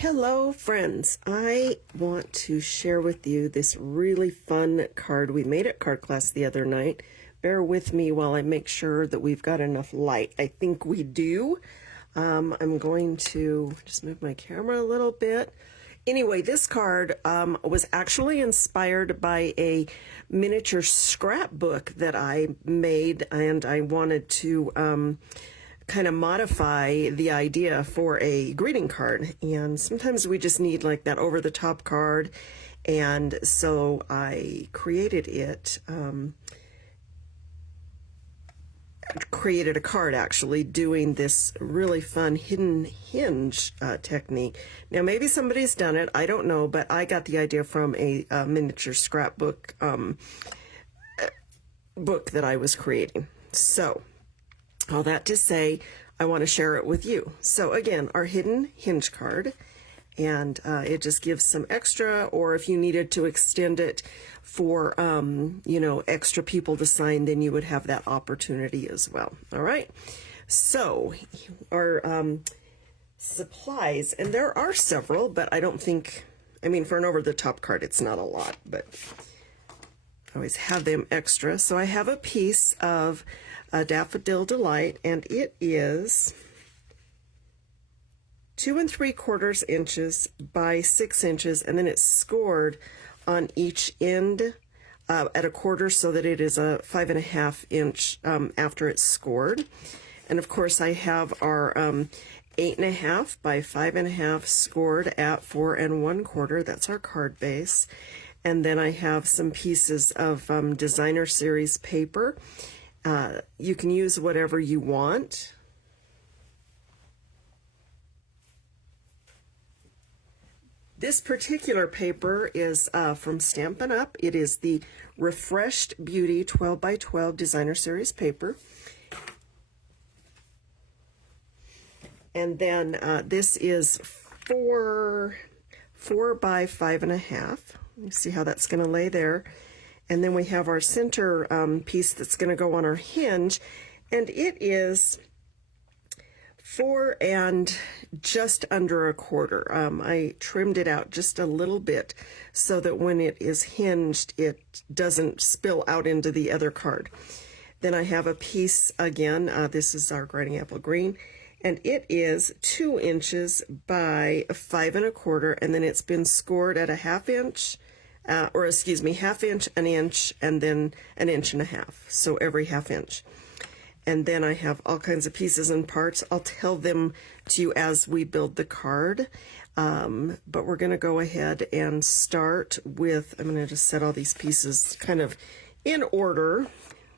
Hello friends, I want to share with you this really fun card we made at card class the other night. Bear with me while I make sure that we've got enough light. I think we do. I'm going to just move my camera a little bit. Anyway, this card was actually inspired by a miniature scrapbook that I made, and I wanted to kind of modify the idea for a greeting card. And sometimes we just need like that over-the-top card, and so I created created a card actually doing this really fun hidden hinge technique. Now maybe somebody's done it, I don't know, but I got the idea from a miniature scrapbook book that I was creating. So all that to say, I want to share it with you. So again, our hidden hinge card, and it just gives some extra, or if you needed to extend it for, extra people to sign, then you would have that opportunity as well. All right. So our supplies, and there are several, but I don't think, for an over-the-top card, it's not a lot, but I always have them extra. So I have a piece of Daffodil Delight, and it is 2 3/4 inches by 6 inches, and then it's scored on each end at a quarter, so that it is a 5.5 inch after it's scored. And of course I have our 8.5 by 5.5 scored at 4 1/4. That's our card base. And then I have some pieces of designer series paper. You can use whatever you want. This particular paper is from Stampin' Up. It is the Refreshed Beauty 12 by 12 designer series paper. And then this is 4 by 5.5. Let me see how that's going to lay there. And then we have our center piece that's going to go on our hinge, and it is 4 and just under 1/4. I trimmed it out just a little bit so that when it is hinged, it doesn't spill out into the other card. Then I have a piece again. This is our grinding apple green, and it is 2 inches by 5 1/4, and then it's been scored at a 1/2 inch. Half inch, an inch, and then 1.5 inches. So every 1/2 inch. And then I have all kinds of pieces and parts. I'll tell them to you as we build the card. But we're going to go ahead and start with, I'm going to just set all these pieces kind of in order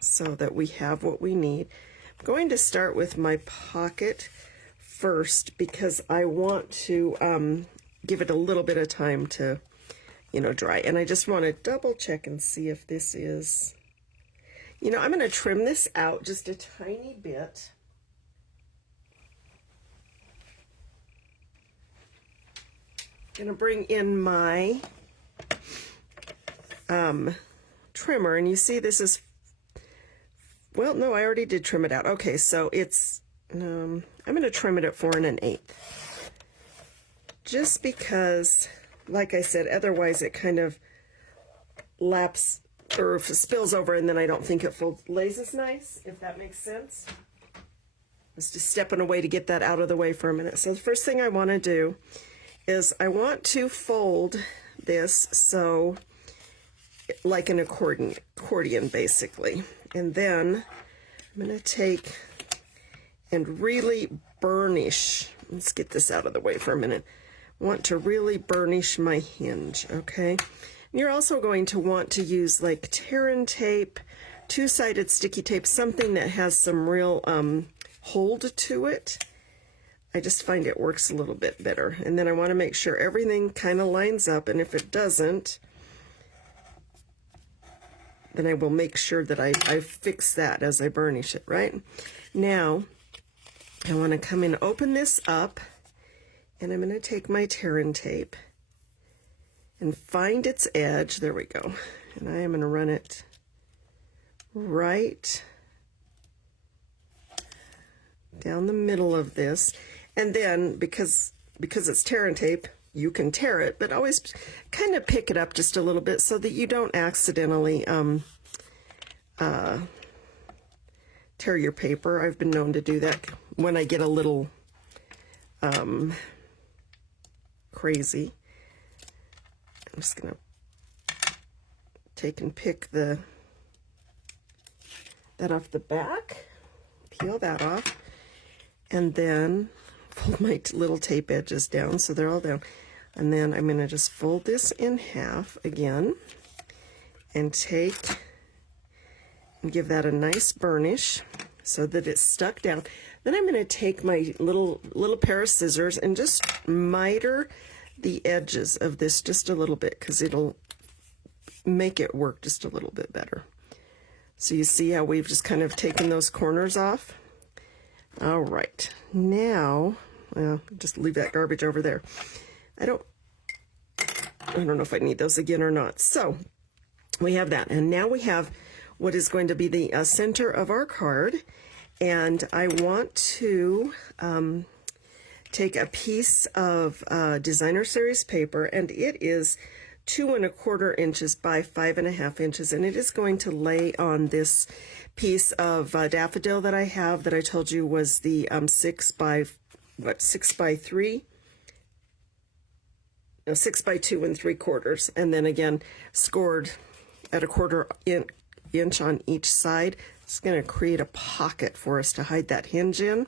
so that we have what we need. I'm going to start with my pocket first because I want to give it a little bit of time to dry. And I just want to double check and see if this is, I'm going to trim this out just a tiny bit. I'm going to bring in my trimmer, and you see this is, well, no, I already did trim it out. Okay, so it's, I'm going to trim it at 4 1/8. Just because, like I said, otherwise it kind of laps or spills over, and then I don't think it lays as nice, if that makes sense. I was just stepping away to get that out of the way for a minute. So the first thing I want to do is I want to fold this so like an accordion basically. And then I'm going to take and really burnish. Let's get this out of the way for a minute. Want to really burnish my hinge, okay? You're also going to want to use like tear-in tape, two-sided sticky tape, something that has some real hold to it. I just find it works a little bit better. And then I want to make sure everything kind of lines up, and if it doesn't, then I will make sure that I fix that as I burnish it, right? Now, I want to come and open this up, and I'm going to take my tear-in tape and find its edge. There we go. And I am going to run it right down the middle of this. And then, because because it's tear and tape, you can tear it, but always kind of pick it up just a little bit so that you don't accidentally tear your paper. I've been known to do that when I get a little crazy. I'm just going to take and pick that off the back, peel that off, and then fold my little tape edges down so they're all down. And then I'm going to just fold this in half again and take and give that a nice burnish so that it's stuck down. Then I'm going to take my little pair of scissors and just miter the edges of this just a little bit, because it'll make it work just a little bit better. So you see how we've just kind of taken those corners off? All right, now, well, just leave that garbage over there. I don't know if I need those again or not. So we have that, and now we have what is going to be the center of our card, and I want to take a piece of designer series paper, and it is 2 1/4 inches by 5 1/2 inches, and it is going to lay on this piece of daffodil that I have that I told you was the 6 by 3. No, 6 by 2 3/4, and then again scored at 1/4 inch on each side. It's going to create a pocket for us to hide that hinge in.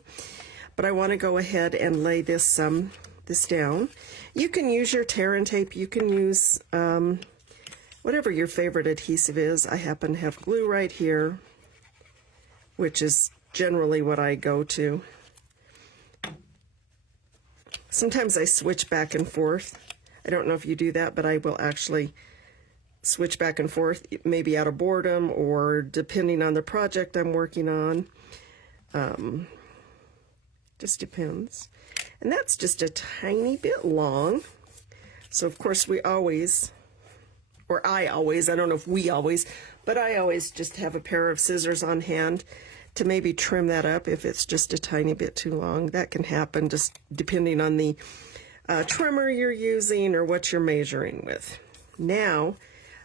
But I want to go ahead and lay this down. You can use your tear and tape. You can use whatever your favorite adhesive is. I happen to have glue right here, which is generally what I go to. Sometimes I switch back and forth. I don't know if you do that, but I will actually switch back and forth, maybe out of boredom or depending on the project I'm working on. Just depends. And that's just a tiny bit long. So of course we always, or I always, I don't know if we always, but I always just have a pair of scissors on hand to maybe trim that up if it's just a tiny bit too long. That can happen just depending on the trimmer you're using or what you're measuring with. Now,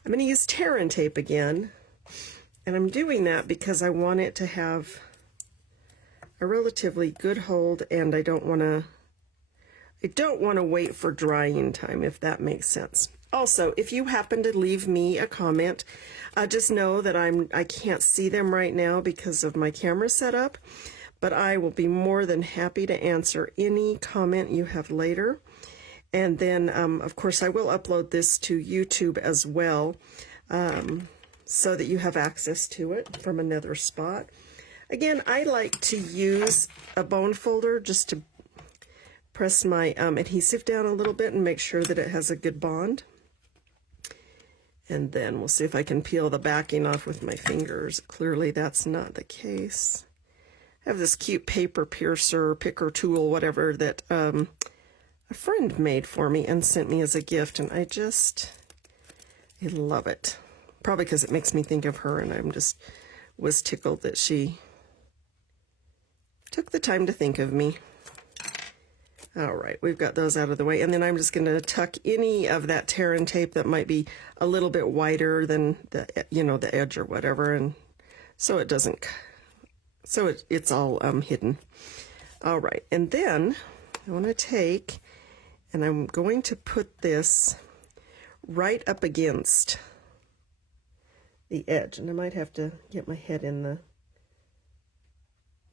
I'm going to use tear and tape again, and I'm doing that because I want it to have a relatively good hold, and I don't want to wait for drying time, if that makes sense. Also, if you happen to leave me a comment, just know that I can't see them right now because of my camera setup, but I will be more than happy to answer any comment you have later. And then, of course, I will upload this to YouTube as well, so that you have access to it from another spot. Again, I like to use a bone folder just to press my adhesive down a little bit and make sure that it has a good bond. And then we'll see if I can peel the backing off with my fingers. Clearly that's not the case. I have this cute paper piercer, picker tool, whatever, that a friend made for me and sent me as a gift, and I love it. Probably because it makes me think of her, and I'm just was tickled that she took the time to think of me. All right, we've got those out of the way, and then I'm just going to tuck any of that tear and tape that might be a little bit wider than the edge or whatever, and so it doesn't, so it's all hidden. All right, and then I want to take, and I'm going to put this right up against the edge, and I might have to get my head in the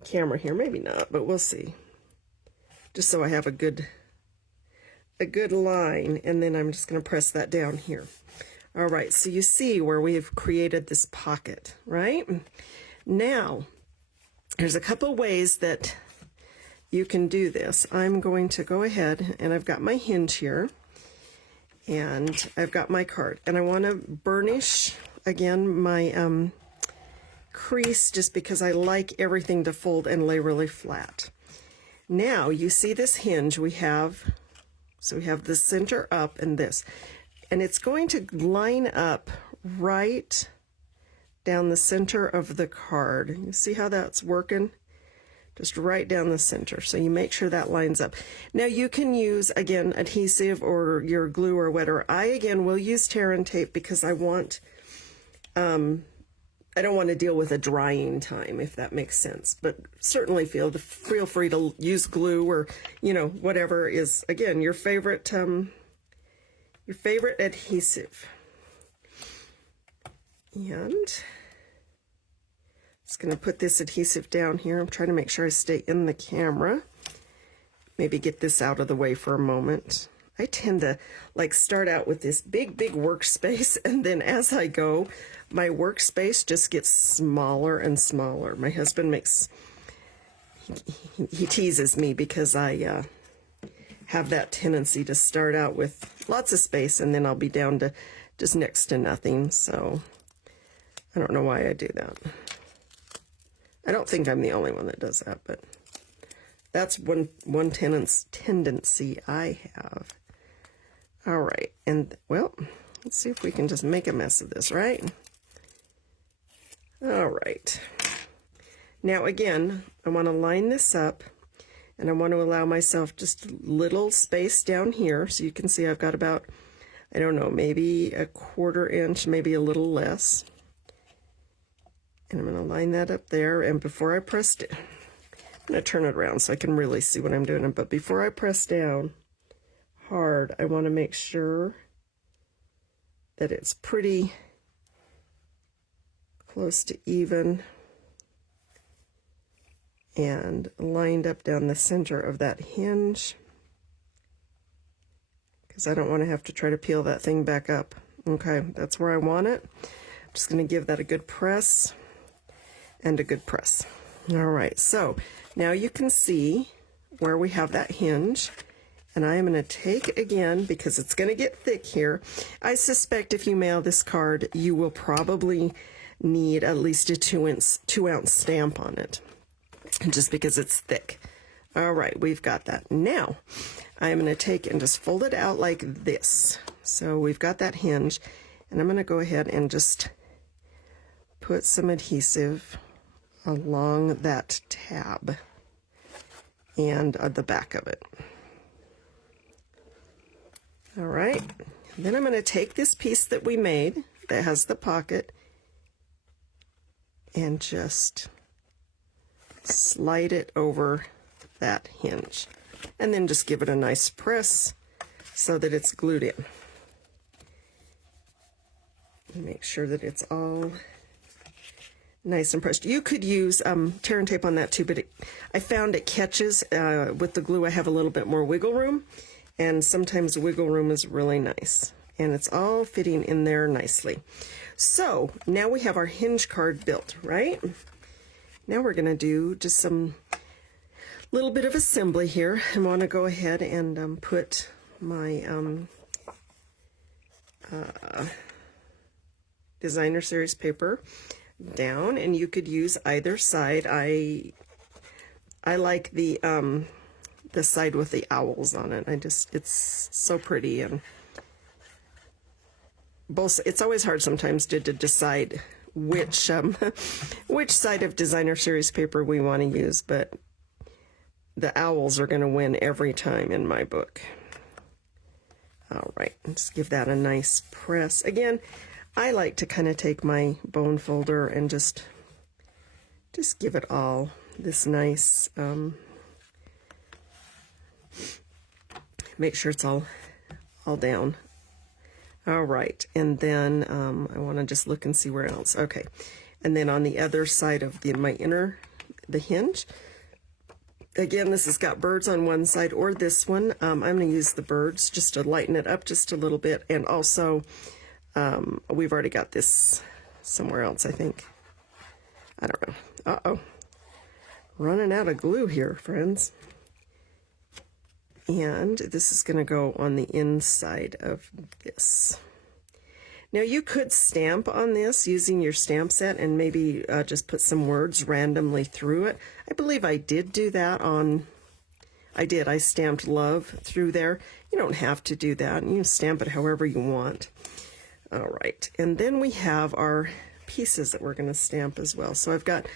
camera here, maybe not, but we'll see. Just so I have a good line, and then I'm just going to press that down here. All right, so you see where we've created this pocket, right? Now, there's a couple ways that you can do this. I'm going to go ahead, and I've got my hinge here, and I've got my card, and I want to burnish again my crease, just because I like everything to fold and lay really flat. Now you see this hinge we have, so we have the center up and this, and it's going to line up right down the center of the card. You see how that's working? just right down the center. So you make sure that lines up. Now you can use, again, adhesive or your glue or whatever. I, again, will use tear and tape because I want, I don't want to deal with a drying time, if that makes sense. But certainly feel free to use glue or, you know, whatever is, again, your favorite adhesive. And just going to put this adhesive down here. I'm trying to make sure I stay in the camera. Maybe get this out of the way for a moment. I tend to like start out with this big workspace, and then as I go, my workspace just gets smaller and smaller. My husband he teases me because I have that tendency to start out with lots of space, and then I'll be down to just next to nothing. So I don't know why I do that. I don't think I'm the only one that does that, but that's one tendency I have. All right, and well, let's see if we can just make a mess of this, right? All right. Now again, I want to line this up, and I want to allow myself just a little space down here. So you can see I've got about, I don't know, maybe a 1/4 inch, maybe a little less. And I'm going to line that up there, and before I press it, I'm going to turn it around so I can really see what I'm doing. But before I press down hard, I want to make sure that it's pretty close to even and lined up down the center of that hinge, because I don't want to have to try to peel that thing back up. Okay, that's where I want it. I'm just going to give that a good press and a good press. All right, so now you can see where we have that hinge, and I am going to take again, because it's going to get thick here. I suspect if you mail this card, you will probably need at least a 2-ounce stamp on it, just because it's thick. All right, we've got that. Now I'm going to take and just fold it out like this. So we've got that hinge, and I'm going to go ahead and just put some adhesive along that tab and the back of it. All right, then I'm going to take this piece that we made that has the pocket and just slide it over that hinge, and then just give it a nice press so that it's glued in. Make sure that it's all nice and pressed. You could use tear and tape on that too, but I found it catches. With the glue, I have a little bit more wiggle room, and sometimes the wiggle room is really nice, and it's all fitting in there nicely. So now we have our hinge card built, right? Now we're going to do just some little bit of assembly here. I want to go ahead and put my designer series paper down, and you could use either side. I like the side with the owls on it. It's so pretty, and both. It's always hard sometimes to decide which which side of designer series paper we want to use, but the owls are going to win every time in my book. All right, let's give that a nice press. Again, I like to kind of take my bone folder and just give it all this nice, make sure it's all down. All right, and then I want to just look and see where else. Okay, and then on the other side of the hinge, again, this has got birds on one side or this one. I'm going to use the birds just to lighten it up just a little bit, and also we've already got this somewhere else, I think. I don't know. Uh-oh. Running out of glue here, friends. And this is going to go on the inside of this. Now you could stamp on this using your stamp set and maybe just put some words randomly through it. I believe I did do that on, I stamped love through there. You don't have to do that. You can stamp it however you want. All right, and then we have our pieces that we're going to stamp as well. So I've got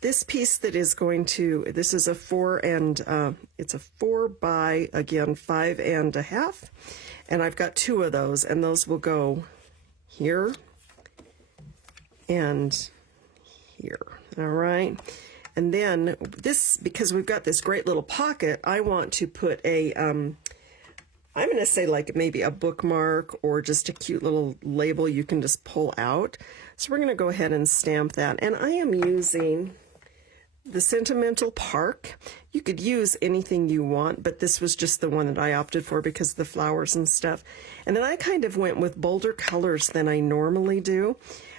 this piece that is going to, this is a 4 and, it's a 4 by, again, 5.5. And I've got 2 of those, and those will go here and here. All right. And then this, because we've got this great little pocket, I want to put a, I'm going to say like maybe a bookmark or just a cute little label you can just pull out. So we're going to go ahead and stamp that. And I am using the Sentimental Park. You could use anything you want, but this was just the one that I opted for because of the flowers and stuff. And then I kind of went with bolder colors than I normally do.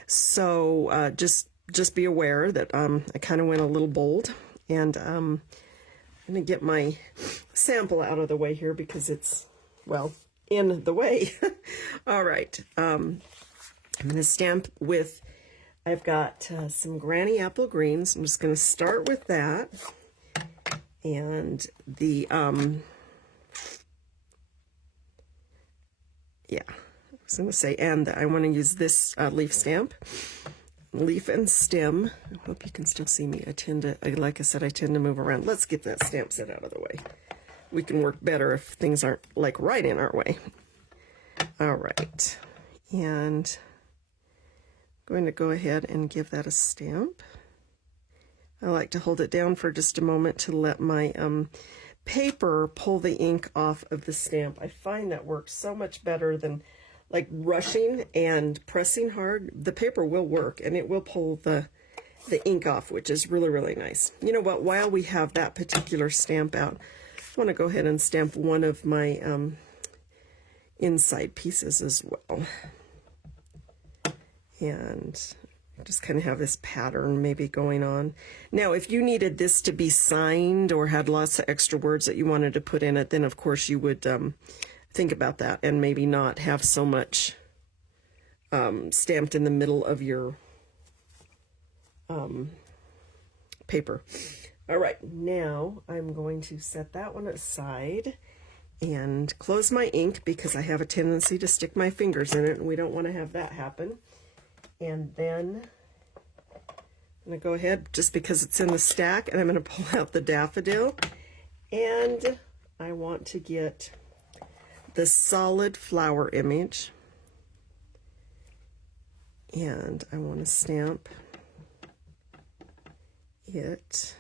So just be aware that I kind of went a little bold. And I'm going to get my sample out of the way here because it's, well, in the way. All right. I'm going to stamp with, I've got some Granny Apple Greens. I'm just going to start with that. And the, yeah, I was going to say, and I want to use this leaf stamp. Leaf and stem. I hope you can still see me. I tend to, like I said, I tend to move around. Let's get that stamp set out of the way. We can work better if things aren't like right in our way. All right. And I'm going to go ahead and give that a stamp. I like to hold it down for just a moment to let my paper pull the ink off of the stamp. I find that works so much better than like rushing and pressing hard. The paper will work and it will pull the ink off, which is really, really nice. You know what, while we have that particular stamp out, I want to go ahead and stamp one of my inside pieces as well. And just kind of have this pattern maybe going on. Now, if you needed this to be signed or had lots of extra words that you wanted to put in it, then of course you would think about that and maybe not have so much stamped in the middle of your paper. All right, now I'm going to set that one aside and close my ink because I have a tendency to stick my fingers in it and we don't want to have that happen. And then I'm going to go ahead, just because it's in the stack, and I'm going to pull out the daffodil. And I want to get the solid flower image. And I want to stamp it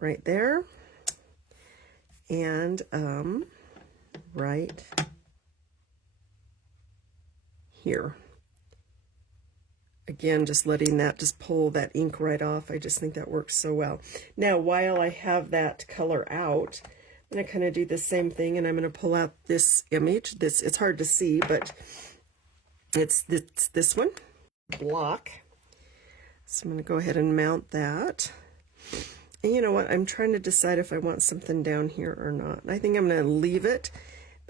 right there. And right here. Again, just letting that just pull that ink right off. I just think that works so well. Now, while I have that color out, I'm going to kind of do the same thing, and I'm going to pull out this image. This, it's hard to see, but it's this one, block. So I'm going to go ahead and mount that. And you know what? I'm trying to decide if I want something down here or not. I think I'm going to leave it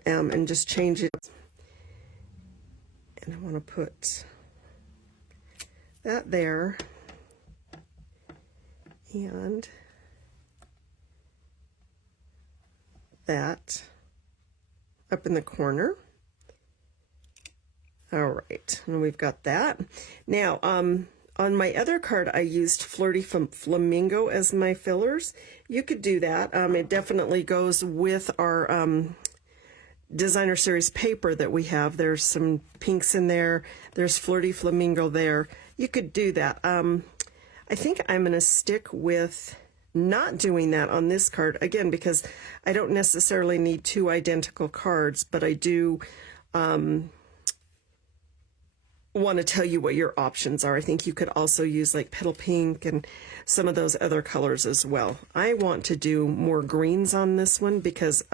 and just change it. And I want to put that there and that up in the corner. All right, and we've got that. Now, on my other card, I used Flirty Flamingo as my fillers. You could do that. It definitely goes with our designer series paper that we have. There's some pinks in there. There's Flirty Flamingo there. You could do that. I think I'm going to stick with not doing that on this card, again, because I don't necessarily need 2 identical cards, but I do want to tell you what your options are. I think you could also use like petal pink and some of those other colors as well. I want to do more greens on this one because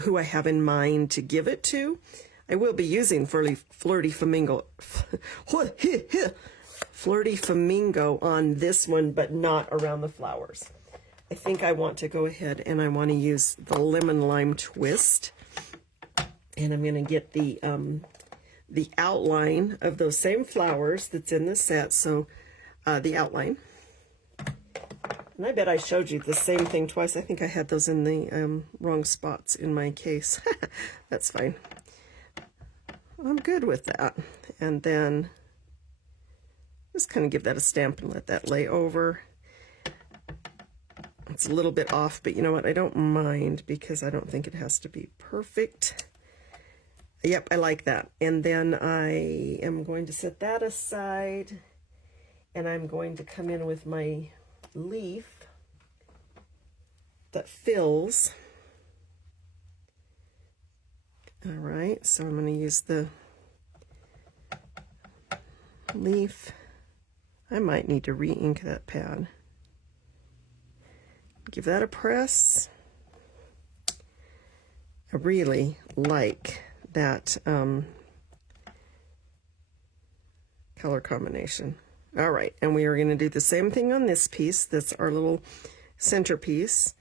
who I have in mind to give it to. I will be using Flirty Flamingo on this one, but not around the flowers. I think I want to go ahead and I want to use the Lemon Lime Twist. And I'm going to get the outline of those same flowers that's in the set. So the outline. And I bet I showed you the same thing twice. I think I had those in the wrong spots in my case. That's fine. I'm good with that. And then Just kind of give that a stamp and let that lay over. It's a little bit off, but you know what? I don't mind because I don't think it has to be perfect. Yep, I like that. And then I am going to set that aside, and I'm going to come in with my leaf that fills. All right, so I'm going to use the leaf. I might need to re-ink that pad. Give that a press. I really like that color combination. All right, and we are going to do the same thing on this piece. That's our little centerpiece.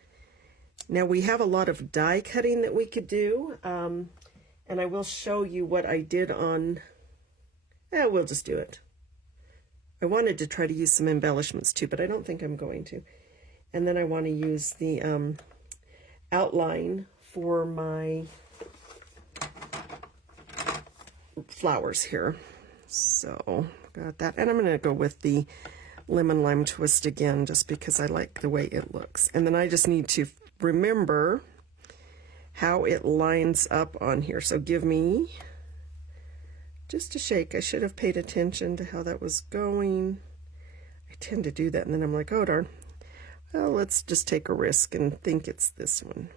Now we have a lot of die cutting that we could do, and I will show you what I did on, we'll just do it. I wanted to try to use some embellishments too, but I don't think I'm going to. And then I want to use the outline for my flowers here. So got that. And I'm going to go with the lemon lime twist again, just because I like the way it looks. And then I just need to remember how it lines up on here. So give me just a shake. I should have paid attention to how that was going. I tend to do that, and then I'm like, oh darn. Well, let's just take a risk and think it's this one.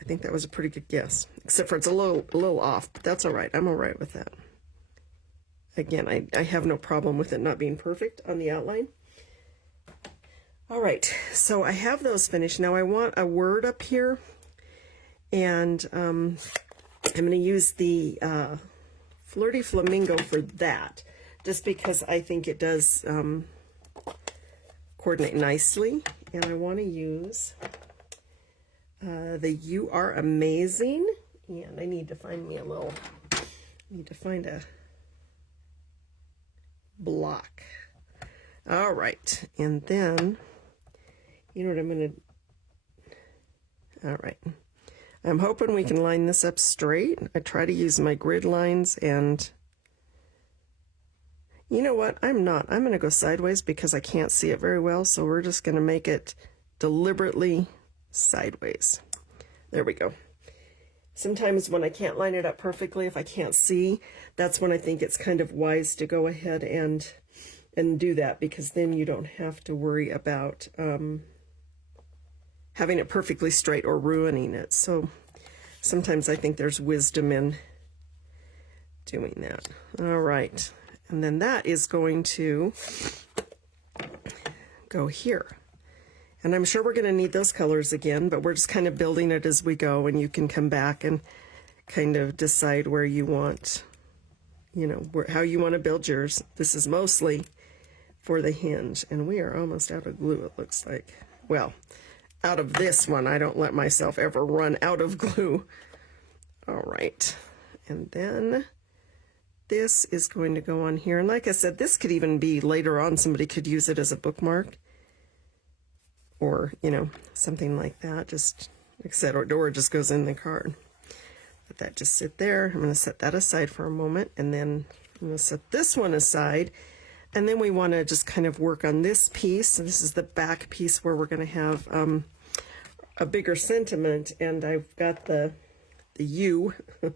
I think that was a pretty good guess, except for it's a little off, but that's all right. I'm all right with that. Again, I have no problem with it not being perfect on the outline. All right, so I have those finished. Now I want a word up here, and I'm going to use the Flirty Flamingo for that, just because I think it does coordinate nicely. And I want to use the You Are Amazing, and I need to find me a little, a block. All right, and then, you know what I'm going to, all right. I'm hoping we can line this up straight. I try to use my grid lines, and you know what? I'm going to go sideways because I can't see it very well, so we're just going to make it deliberately sideways. There we go. Sometimes when I can't line it up perfectly, if I can't see, that's when I think it's kind of wise to go ahead and do that, because then you don't have to worry about having it perfectly straight or ruining it. So sometimes I think there's wisdom in doing that. All right. And then that is going to go here. And I'm sure we're going to need those colors again, but we're just kind of building it as we go, and you can come back and kind of decide where you want, you know, how you want to build yours. This is mostly for the hinge, and we are almost out of glue, it looks like. Well, out of this one. I don't let myself ever run out of glue. All right, and then this is going to go on here. And like I said, this could even be later on, somebody could use it as a bookmark, or, you know, something like that. Just, like I said, or it just goes in the card. Let that just sit there. I'm going to set that aside for a moment, and then I'm going to set this one aside. And then we want to just kind of work on this piece. So this is the back piece where we're going to have a bigger sentiment, and I've got the U. So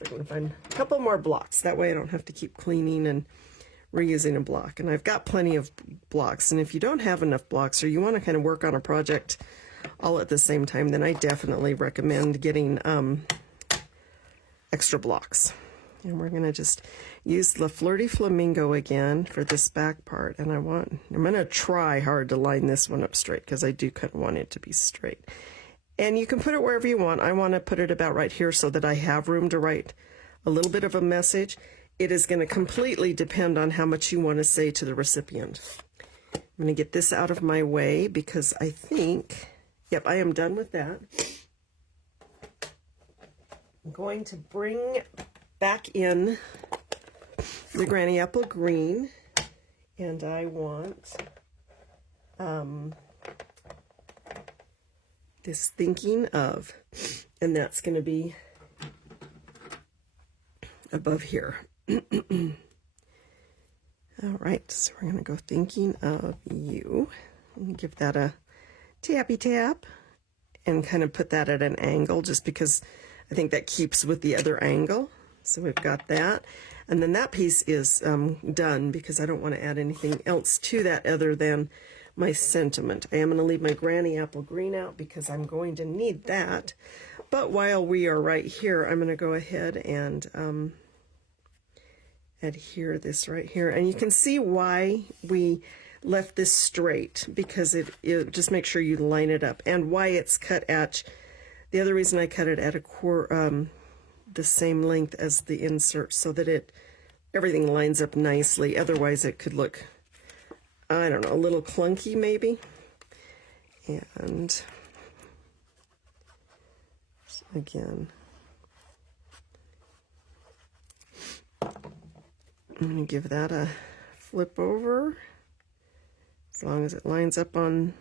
I'm going to find a couple more blocks. That way I don't have to keep cleaning and reusing a block. And I've got plenty of blocks. And if you don't have enough blocks, or you want to kind of work on a project all at the same time, then I definitely recommend getting extra blocks. And we're going to just use the Flirty Flamingo again for this back part. And I'm going to try hard to line this one up straight, because I do kind of want it to be straight. And you can put it wherever you want. I want to put it about right here so that I have room to write a little bit of a message. It is going to completely depend on how much you want to say to the recipient. I'm going to get this out of my way because I think, yep, I am done with that. I'm going to bring back in the Granny Apple Green, and I want this Thinking Of, and that's going to be above here. All right, so we're going to go thinking of you. And give that a tappy tap and kind of put that at an angle just because I think that keeps with the other angle. So we've got that. And then that piece is done because I don't want to add anything else to that other than my sentiment. I am going to leave my granny apple green out because I'm going to need that. But while we are right here, I'm going to go ahead and adhere this right here. And you can see why we left this straight, because it just make sure you line it up, and why it's cut at, the other reason I cut it at a quarter, the same length as the insert, so that everything lines up nicely. Otherwise it could look, I don't know, a little clunky maybe. And again, I'm going to give that a flip over. As long as it lines up on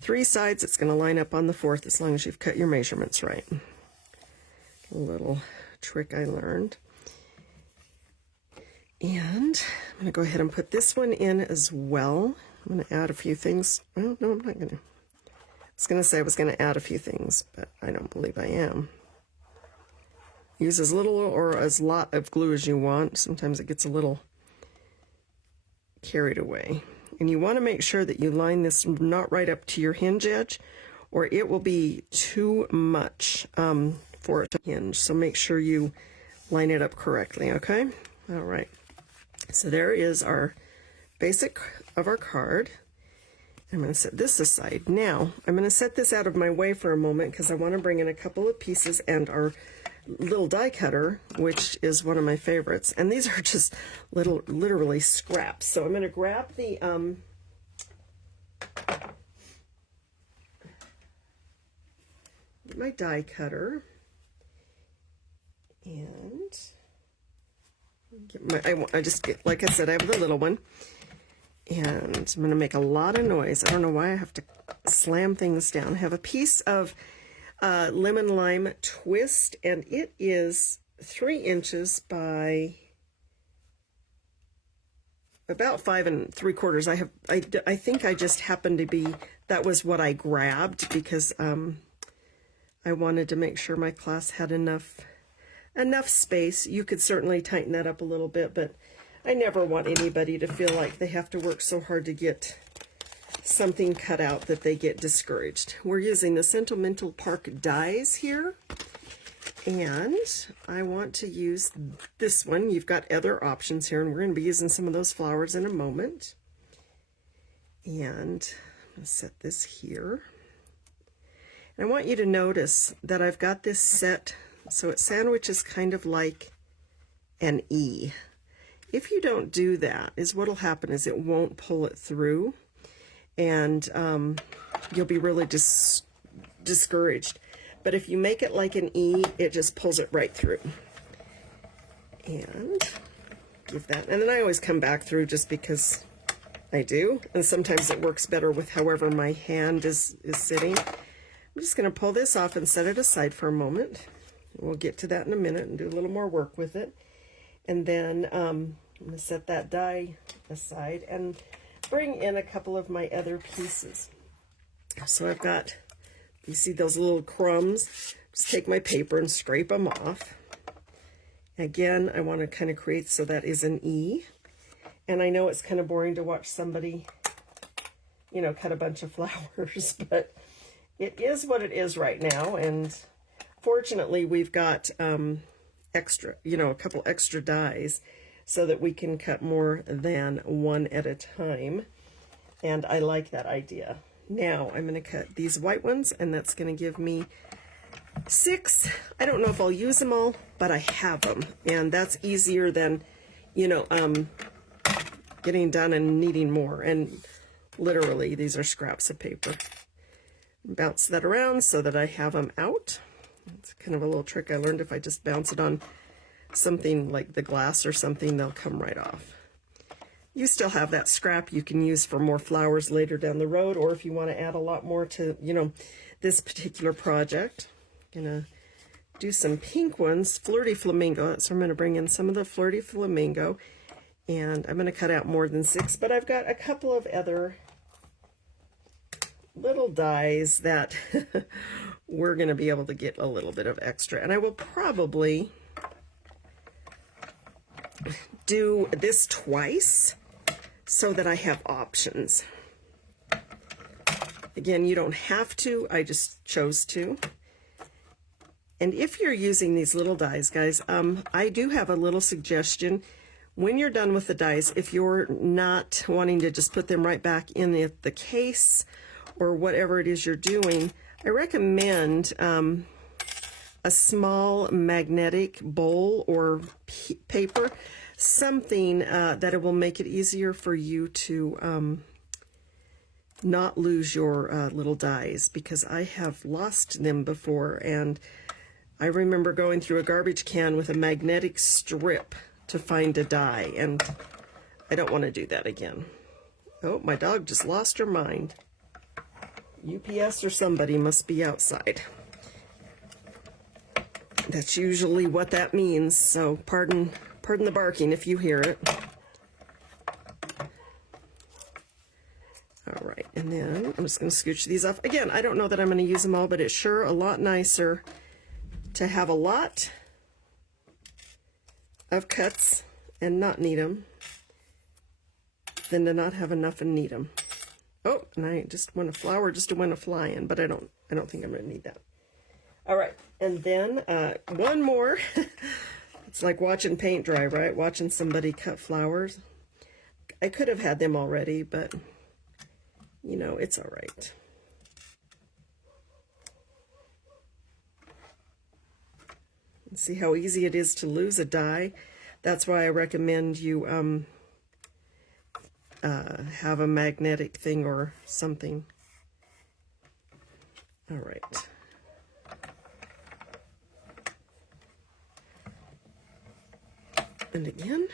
3 sides, it's going to line up on the 4th, as long as you've cut your measurements right. A little trick I learned. And I'm going to go ahead and put this one in as well. I'm going to add a few things. Well, no, I'm not going to. I was going to say I was going to add a few things, but I don't believe I am. Use as little or as lot of glue as you want. Sometimes it gets a little carried away. And you want to make sure that you line this not right up to your hinge edge, or it will be too much for it to hinge. So make sure you line it up correctly, okay? All right. So there is our basic of our card. I'm going to set this aside. Now, I'm going to set this out of my way for a moment because I want to bring in a couple of pieces and our little die cutter, which is one of my favorites. And these are just literally scraps. So I'm going to grab the my die cutter and get my, I just get, like I said, I have the little one, and I'm going to make a lot of noise. I don't know why I have to slam things down. I have a piece of lemon lime twist, and it is 3 inches by about 5 3/4. I think I just happened to be, that was what I grabbed because I wanted to make sure my class had enough space. You could certainly tighten that up a little bit, but I never want anybody to feel like they have to work so hard to get something cut out that they get discouraged. We're using the Sentimental Park dies here, and I want to use this one. You've got other options here, and we're going to be using some of those flowers in a moment. And I'm going to set this here. And I want you to notice that I've got this set so it sandwiches kind of like an E. If you don't do that, what'll happen is it won't pull it through, and you'll be really discouraged. But if you make it like an E, it just pulls it right through. And give that, and then I always come back through just because I do, and sometimes it works better with however my hand is sitting. I'm just going to pull this off and set it aside for a moment. We'll get to that in a minute and do a little more work with it. And then I'm going to set that die aside and bring in a couple of my other pieces. So I've got, you see those little crumbs? Just take my paper and scrape them off. Again, I want to kind of create so that is an E. And I know it's kind of boring to watch somebody, you know, cut a bunch of flowers, but it is what it is right now. And fortunately, we've got extra, you know, a couple extra dies so that we can cut more than one at a time. And I like that idea. Now I'm going to cut these white ones, and that's going to give me 6. I don't know if I'll use them all, but I have them. And that's easier than, you know, getting done and needing more. And literally, these are scraps of paper. Bounce that around so that I have them out. It's kind of a little trick I learned. If I just bounce it on something like the glass or something, they'll come right off. You still have that scrap you can use for more flowers later down the road, or if you want to add a lot more to, you know, this particular project. I'm gonna do some pink ones, Flirty Flamingo. So I'm going to bring in some of the Flirty Flamingo, and I'm going to cut out more than 6, but I've got a couple of other little dies that we're going to be able to get a little bit of extra. And I will probably do this twice so that I have options. Again, you don't have to, I just chose to. And if you're using these little dies, guys, I do have a little suggestion. When you're done with the dies, if you're not wanting to just put them right back in the case or whatever it is you're doing, I recommend a small magnetic bowl or paper, something that it will make it easier for you to not lose your little dies, because I have lost them before, and I remember going through a garbage can with a magnetic strip to find a die, and I don't want to do that again. Oh, my dog just lost her mind. UPS or somebody must be outside. That's usually what that means, so pardon the barking if you hear it. All right, and then I'm just going to scooch these off. Again, I don't know that I'm going to use them all, but it's sure a lot nicer to have a lot of cuts and not need them than to not have enough and need them. Oh, and I just want a flower just to want to fly in, but I don't think I'm going to need that. All right, and then one more. It's like watching paint dry, right? Watching somebody cut flowers. I could have had them already, but you know, it's all right. And see how easy it is to lose a die? That's why I recommend you have a magnetic thing or something. All right. And again,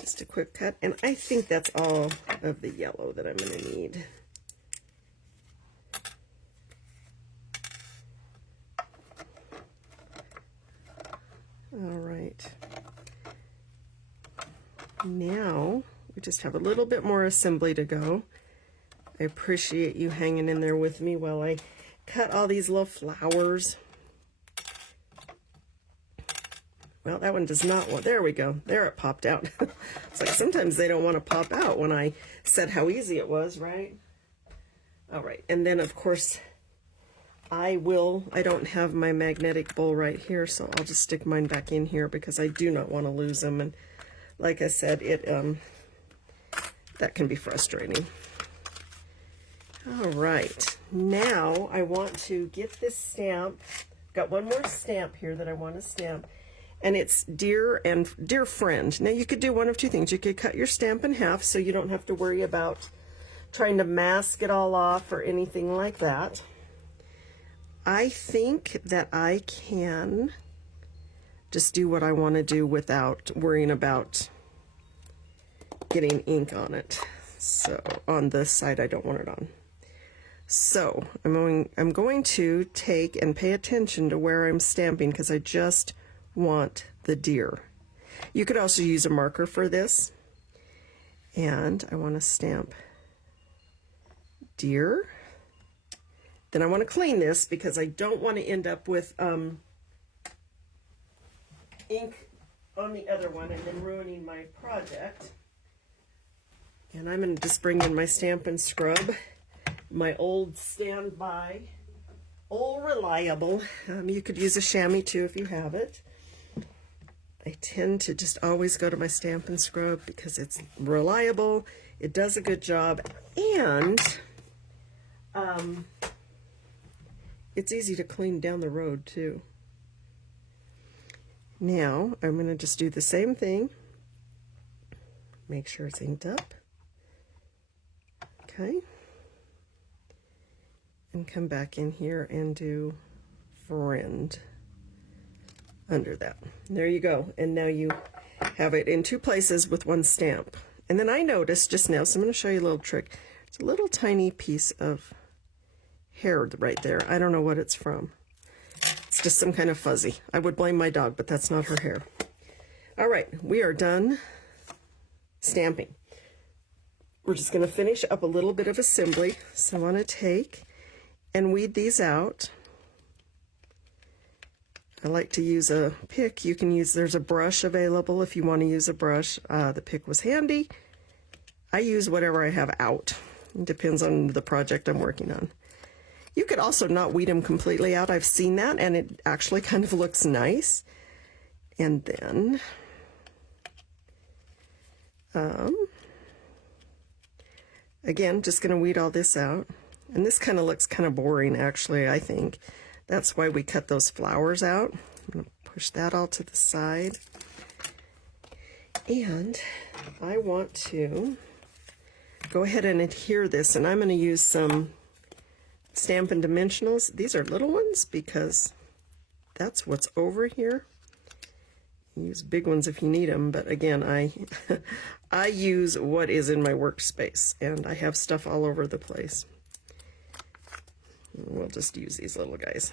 just a quick cut. And I think that's all of the yellow that I'm going to need. All right. Now we just have a little bit more assembly to go. I appreciate you hanging in there with me while I cut all these little flowers. Well, that one does not want, there we go. There it popped out. It's like sometimes they don't want to pop out when I said how easy it was, right? All right, and then of course I don't have my magnetic bowl right here, so I'll just stick mine back in here because I do not want to lose them. And like I said, that can be frustrating. All right, now I want to get this stamp. Got one more stamp here that I want to stamp, and it's Dear Friend. Now you could do one of two things. You could cut your stamp in half so you don't have to worry about trying to mask it all off or anything like that. I think that I can just do what I want to do without worrying about getting ink on it. So on this side I don't want it on. So I'm going to take and pay attention to where I'm stamping because I just want the deer. You could also use a marker for this. And I want to stamp deer. Then I want to clean this because I don't want to end up with ink on the other one and then ruining my project. And I'm going to just bring in my Stampin' Scrub, my old standby, old reliable. You could use a chamois too if you have it. I tend to just always go to my Stampin' Scrub because it's reliable, it does a good job, and it's easy to clean down the road too. Now I'm going to just do the same thing. Make sure it's inked up. Okay. And come back in here and do Friend under that. There you go. And now you have it in two places with one stamp. And then I noticed just now, so I'm going to show you a little trick. It's a little tiny piece of hair right there. I don't know what it's from. It's just some kind of fuzzy. I would blame my dog, but that's not her hair. All right, we are done stamping. We're just going to finish up a little bit of assembly. So I want to take and weed these out. I like to use a pick. You can use, there's a brush available if you want to use a brush. The pick was handy. I use whatever I have out. It depends on the project I'm working on. You could also not weed them completely out. I've seen that, and it actually kind of looks nice. And then, again, just going to weed all this out. And this kind of looks kind of boring, actually, I think. That's why we cut those flowers out. I'm going to push that all to the side. And I want to go ahead and adhere this, and I'm going to use some Stampin' Dimensionals. These are little ones because that's what's over here. Use big ones if you need them, but again, I use what is in my workspace, and I have stuff all over the place. We'll just use these little guys.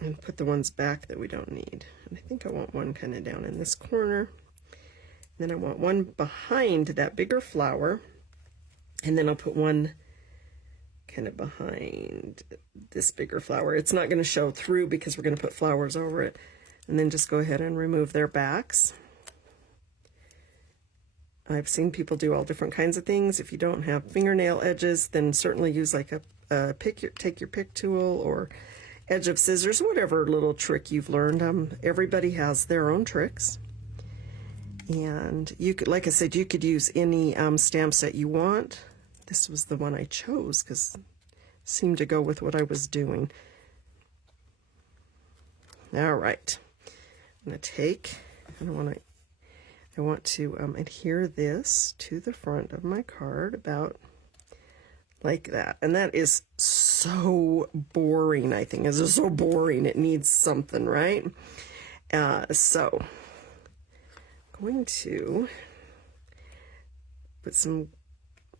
And put the ones back that we don't need. And I think I want one kind of down in this corner. Then I want one behind that bigger flower. And then I'll put one kind of behind this bigger flower. It's not going to show through because we're going to put flowers over it. And then just go ahead and remove their backs. I've seen people do all different kinds of things. If you don't have fingernail edges, then certainly use like a take your pick tool or edge of scissors, whatever little trick you've learned. Everybody has their own tricks. And you could, like I said, you could use any stamp set you want. This was the one I chose because it seemed to go with what I was doing. All right, I'm going to take, I want to adhere this to the front of my card about like that. And that is so boring, I think. It's so boring. It needs something, right? So I'm going to put some,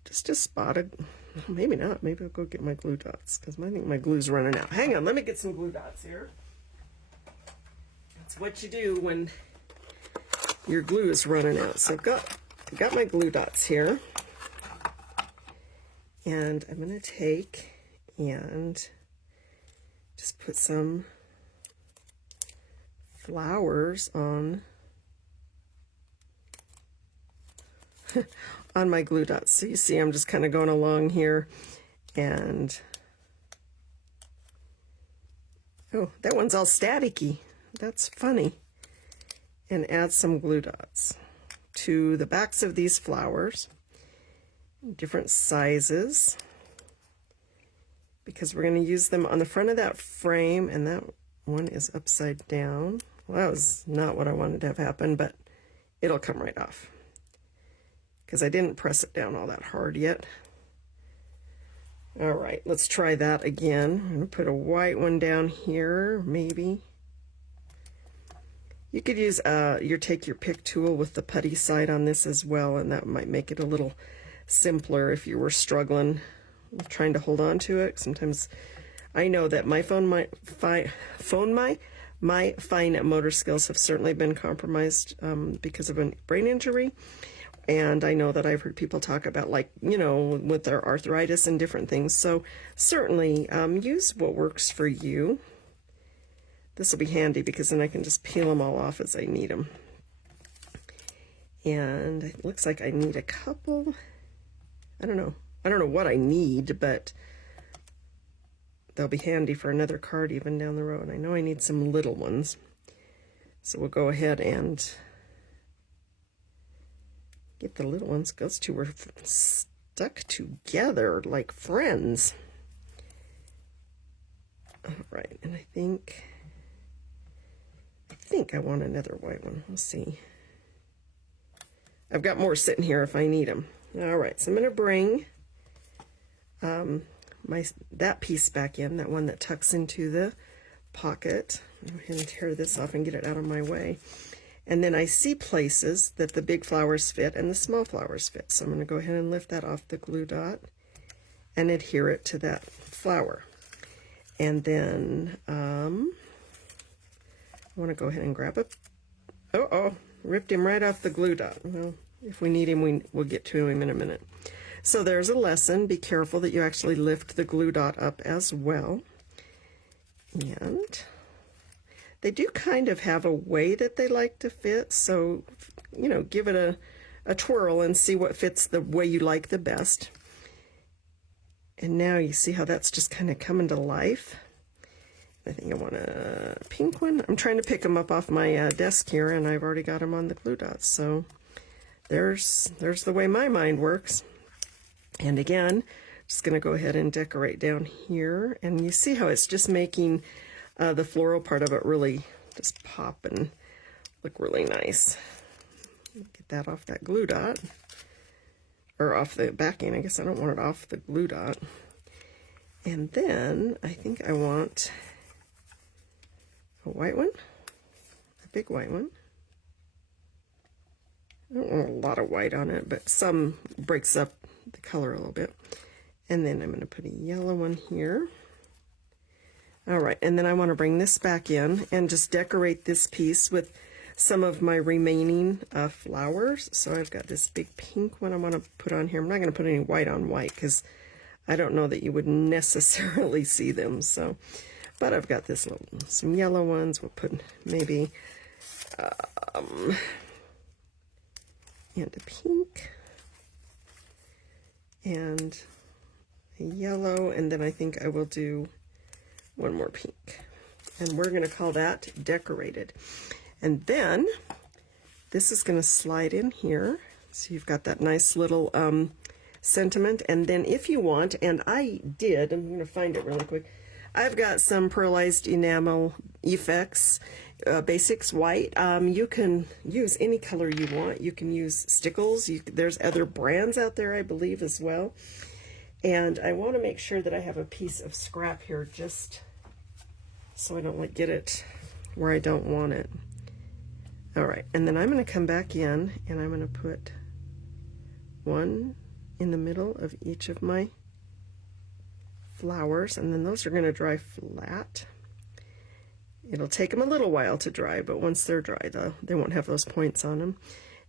just a spot of, maybe not. Maybe I'll go get my glue dots because I think my glue's running out. Hang on, let me get some glue dots here. That's what you do when your glue is running out. So I've got my glue dots here. And I'm going to take and just put some flowers on on my glue dots. So you see I'm just kind of going along here and oh, that one's all staticky. That's funny. And add some glue dots to the backs of these flowers. Different sizes because we're going to use them on the front of that frame, and that one is upside down. Well, that was not what I wanted to have happen, but it'll come right off because I didn't press it down all that hard yet. All right, let's try that again. I'm going to put a white one down here, maybe. You could use take your pick tool with the putty side on this as well, and that might make it a little simpler if you were struggling with trying to hold on to it. Sometimes I know that my my fine motor skills have certainly been compromised because of a brain injury. And I know that I've heard people talk about, like, you know, with their arthritis and different things. So certainly use what works for you. This will be handy because then I can just peel them all off as I need them. And it looks like I need a couple. I don't know what I need, but they'll be handy for another card even down the road. I know I need some little ones. So we'll go ahead and get the little ones. Those two were stuck together like friends. All right, and I think I want another white one. We'll see. I've got more sitting here if I need them. All right, so I'm going to bring that piece back in, that one that tucks into the pocket. Go ahead and tear this off and get it out of my way. And then I see places that the big flowers fit and the small flowers fit. So I'm going to go ahead and lift that off the glue dot and adhere it to that flower. And then I want to go ahead and grab it. Oh, ripped him right off the glue dot. Well, if we need him, we'll get to him in a minute. So there's a lesson. Be careful that you actually lift the glue dot up as well. And they do kind of have a way that they like to fit. So, you know, give it a twirl and see what fits the way you like the best. And now you see how that's just kind of coming to life. I think I want a pink one. I'm trying to pick them up off my desk here, and I've already got them on the glue dots. So there's the way my mind works. And again, just going to go ahead and decorate down here. And you see how it's just making the floral part of it really just pop and look really nice. Get that off that glue dot. Or off the backing. I guess I don't want it off the glue dot. And then I think I want a white one, a big white one. I don't want a lot of white on it, but some breaks up the color a little bit. And then I'm going to put a yellow one here. All right, and then I want to bring this back in and just decorate this piece with some of my remaining flowers. So I've got this big pink one I want to put on here. I'm not going to put any white on white because I don't know that you would necessarily see them. So, but I've got this little, some yellow ones. We'll put maybe and a pink and a yellow, and then I think I will do one more pink. And we're going to call that decorated. And then this is going to slide in here. So you've got that nice little sentiment. And then if you want, and I did, I'm going to find it really quick. I've got some pearlized enamel effects, basics white. You can use any color you want. You can use stickles. There's other brands out there, I believe, as well. And I want to make sure that I have a piece of scrap here just so I don't like get it where I don't want it. All right, and then I'm going to come back in and I'm going to put one in the middle of each of my flowers, and then those are going to dry flat. It'll take them a little while to dry, but once they're dry, though, they won't have those points on them.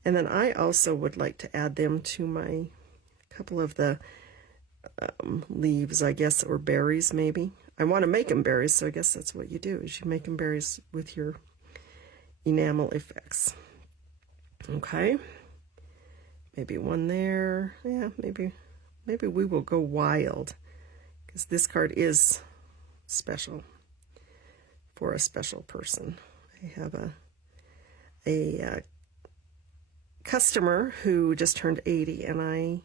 And then I also would like to add them to my couple of the leaves, I guess, or berries maybe. I want to make them berries, so I guess that's what you do, is you make them berries with your enamel effects. Okay, maybe one there. Yeah, maybe we will go wild, because this card is special for a special person. I have a customer who just turned 80, and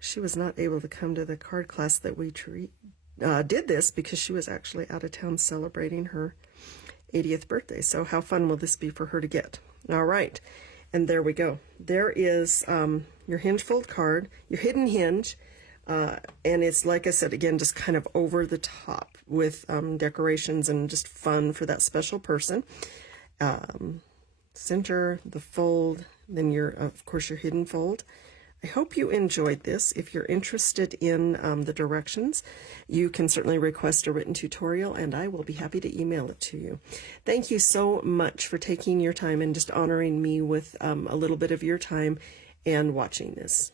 she was not able to come to the card class that we did this because she was actually out of town celebrating her 80th birthday. So how fun will this be for her to get? All right, and there we go. There is your hinge fold card, your hidden hinge, and it's, like I said, again, just kind of over the top with decorations and just fun for that special person. Center, the fold, then of course your hidden fold. I hope you enjoyed this. If you're interested in the directions, you can certainly request a written tutorial, and I will be happy to email it to you. Thank you so much for taking your time and just honoring me with a little bit of your time and watching this.